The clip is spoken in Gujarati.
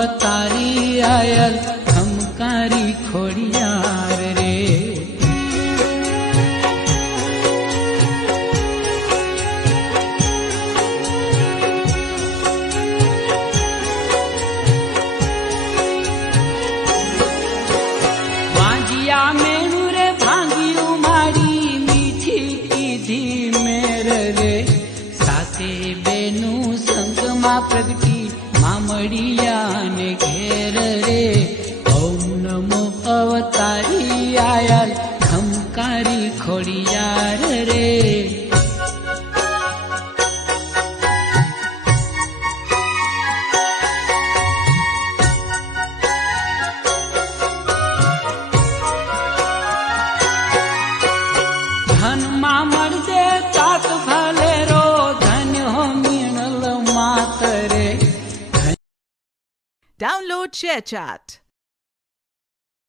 અવતારી આયલ ખમકારી ખોડિયાર રે. વાંજિયા મેણું રે ભાંગિયું મારી મીઠી કીધી મેર રે. સાતે બેનું સંગમાં પ્રગટી મામડિયા ને ઘેર રે. ઓમ નમો અવતારી આયલ ખમકારી ખોડિયાર રે. ધનમાં મળજે તાત ફલેરો ધન્ય હો મીણલ માત રે. Download ShareChat.